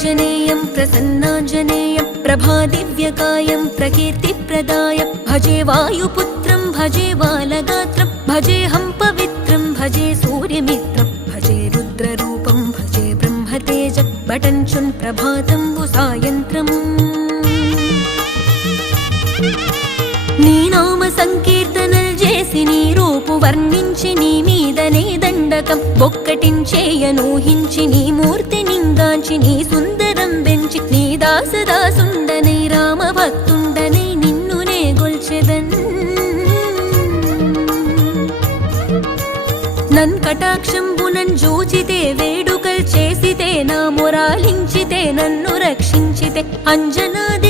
आञ्जनेयं प्रसन्नाञ्जनेयं प्रभादिव्यकायं प्रकीर्तिप्रदाय भजे वायुपुत्रं भजे बालगात्रं भजेऽहं पवित्रं भजे सूर्यमित्रं भजे रुद्ररूपं भजे ब्रह्मतेज बटञ्चुन् प्रभातं सायन्त्रम् నీ నామ సంకీర్తనలు చేసి నీ రూపు వర్ణించి నీ మీదనే దండకం బొక్కటించేయనూహించి నీ మూర్తి నింగాంచి నీ సుందరం పెంచి నీ దాసదాసుండనై రామ భక్తుండనై నిన్నునే గొల్చెదన్ నన్ కటాక్షంబునన్ జూచితే వేడుకల్ చేసితే నా మొరాలించితే నన్ను రక్షించితే అంజనాది